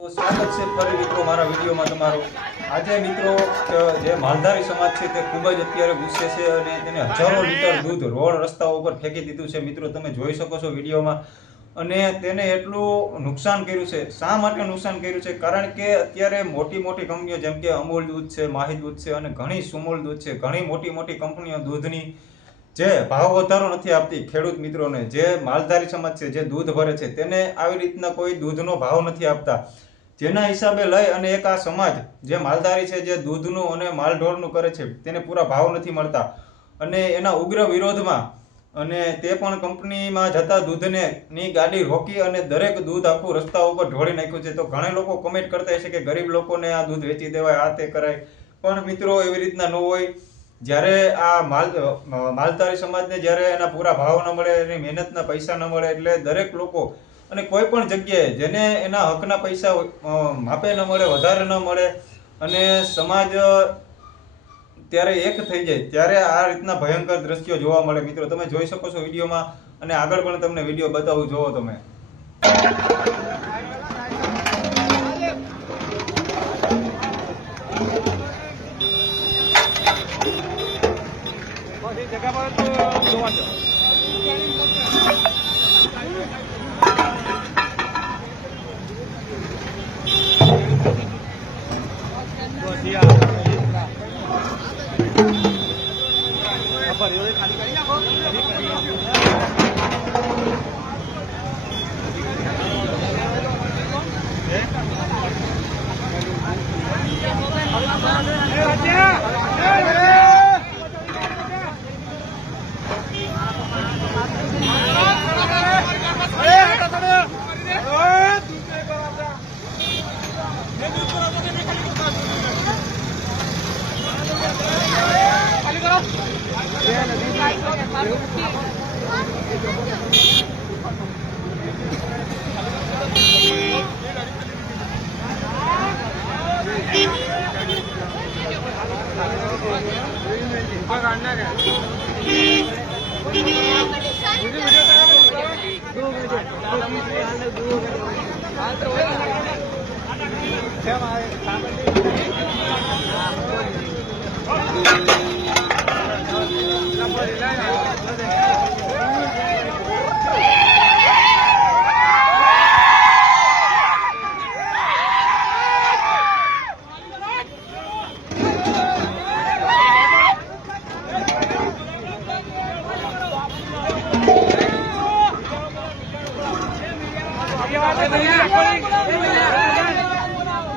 તો સ્વાગત છે ફરી મિત્રો મારા વિડીયોમાં તમારું। આજે મિત્રો જે માલધારી સમાજ છે તે ખૂબ જ અત્યારે ગુસ્સે છે અને તેને હજારો લીટર દૂધ રોડ રસ્તાઓ ઉપર ફેંકી દીધું છે। મિત્રો તમે જોઈ શકો છો વિડીયોમાં। અને તેને એટલું નુકસાન કર્યું છે। શા માટે નુકસાન કર્યું છે? કારણ કે અત્યારે મોટી મોટી કંપનીઓ જેમ કે અમૂલ દૂધ છે, માહી દૂધ છે અને ઘણી સુમૂલ દૂધ છે, ઘણી મોટી મોટી કંપનીઓ દૂધની જે ભાવ વધારો નથી આપતી ખેડૂત મિત્રોને, જે માલધારી સમાજ છે, જે દૂધ ભરે છે તેને આવી રીતના કોઈ દૂધનો ભાવ નથી આપતા। જેના હિસાબે લઈ અને એક આ સમાજ જે માલધારી છે, જે દૂધનું અને માલઢોરનું કરે છે, તેને પૂરા ભાવ નથી મળતા અને એના ઉગ્ર વિરોધમાં અને તે પણ કંપનીમાં જતા દૂધને ની ગાડી રોકી અને દરેક દૂધ આખું રસ્તા ઉપર ઢોળી નાખ્યું છે। તો ઘણા લોકો કમેન્ટ કરતા હશે કે ગરીબ લોકોને આ દૂધ વેચી દેવાય, આ તે કરાય, પણ મિત્રો એવી રીતના ન હોય। જ્યારે આ માલધારી સમાજને જ્યારે એના પૂરા ભાવ ન મળે, એની મહેનતના પૈસા ન મળે, એટલે દરેક લોકો અને કોઈ પણ જગ્યાએ જેને એના હકના પૈસા માપે ન મળે, વધારે ન મળે અને સમાજ ત્યારે એક થઈ જાય ત્યારે આ રીતના ભયંકર દ્રશ્યો જોવા મળે। મિત્રો તમે જોઈ શકો છો વિડીયોમાં અને આગળ પણ તમને વિડીયો બતાવું, જોવો તમે। જગ્યા પર તો જોવા દો।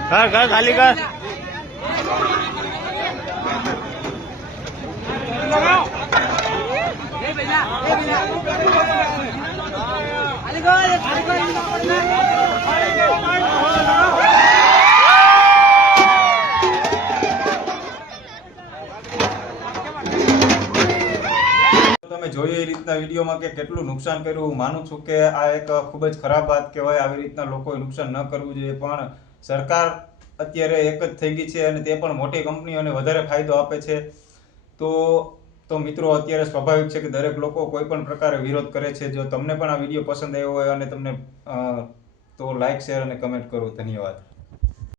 घर खाली कर। તમે જોયું એ રીતના વિડીયોમાં કે કેટલું નુકસાન કર્યું। હું માનું છું કે આ એક ખૂબ જ ખરાબ વાત કહેવાય। આવી રીતના લોકોએ નુકસાન ન કરવું જોઈએ, પણ સરકાર અત્યારે એક જ થઈ ગઈ છે અને તે પણ મોટી કંપનીઓને વધારે ફાયદો આપે છે। તો મિત્રો અત્યારે સ્વાભાવિક છે કે દરેક લોકો કોઈ પણ પ્રકારે વિરોધ કરે છે। જો તમને પણ આ વિડીયો પસંદ આવ્યો હોય અને તમને તો લાઈક, શેર અને કમેન્ટ કરો। ધન્યવાદ।